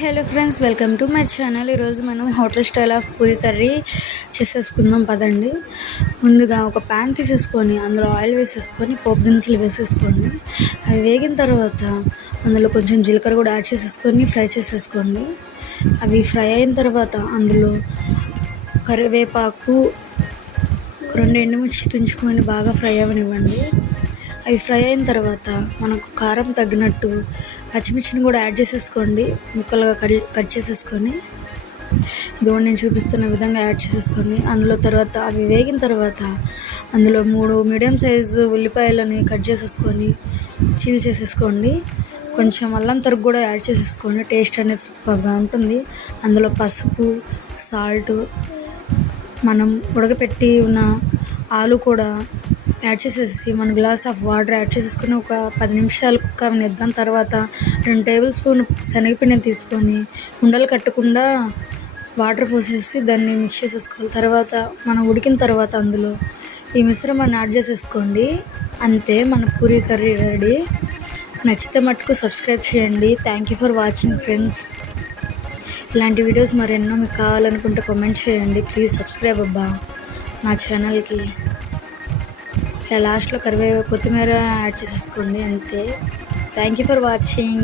Hello friends, welcome to my channel. ఈరోజు మనం hotel style of puri curry చేసేసుకుందాం పదండి. ముందుగా ఒక ప్యాన్ తీసేసుకొని అందులో ఆయిల్ వేసేసుకొని పోపు దినుసులు వేసేసుకోండి. అవి వేగిన తర్వాత అందులో కొంచెం జీలకర్ర కూడా యాడ్ చేసేసుకొని ఫ్రై చేసేసుకోండి. అవి ఫ్రై అయిన తర్వాత అందులో కరివేపాకు, 2 ఎండుమిర్చి తుంచుకొని బాగా ఫ్రై అవ్వనివ్వండి. అవి ఫ్రై అయిన తర్వాత మనకు కారం తగ్గినట్టు పచ్చిమిర్చిని కూడా యాడ్ చేసేసుకోండి. ముక్కలుగా కట్ చేసేసుకొని ఇదిగో నేను చూపిస్తున్న విధంగా యాడ్ చేసేసుకొని అందులో తర్వాత అవి వేగిన తర్వాత అందులో 3 మీడియం సైజు ఉల్లిపాయలని కట్ చేసేసుకొని చేసేసుకోండి. కొంచెం అల్లం తరుగు కూడా యాడ్ చేసేసుకోండి. టేస్ట్ అనేది సూపర్గా ఉంటుంది. అందులో పసుపు, సాల్ట్, మనం ఉడకపెట్టి ఉన్న ఆలు కూడా యాడ్ చేసేసి 1 గ్లాస్ ఆఫ్ వాటర్ యాడ్ చేసేసుకొని ఒక 10 నిమిషాలు కుక్ అవనిద్దాం. తర్వాత 2 టేబుల్ స్పూన్ శనగపిండిని తీసుకొని ఉండలు కట్టకుండా వాటర్ పోసేసి దాన్ని మిక్స్ చేసేసుకోవాలి. తర్వాత మనం ఉడికిన తర్వాత అందులో ఈ మిశ్రమాన్ని యాడ్ చేసేసుకోండి. అంతే, మన పూరీ కర్రీ రెడీ. నచ్చితే మటుకు సబ్స్క్రైబ్ చేయండి. Thank you for watching friends. ఇలాంటి వీడియోస్ మరెన్నో మీకు కావాలనుకుంటే కామెంట్ చేయండి. ప్లీజ్ సబ్స్క్రైబ్ అబ్బా నా ఛానల్కి. ఇలా లాస్ట్లో కొత్తిమీర యాడ్ చేసేసుకోండి. అంతే. Thank you for watching.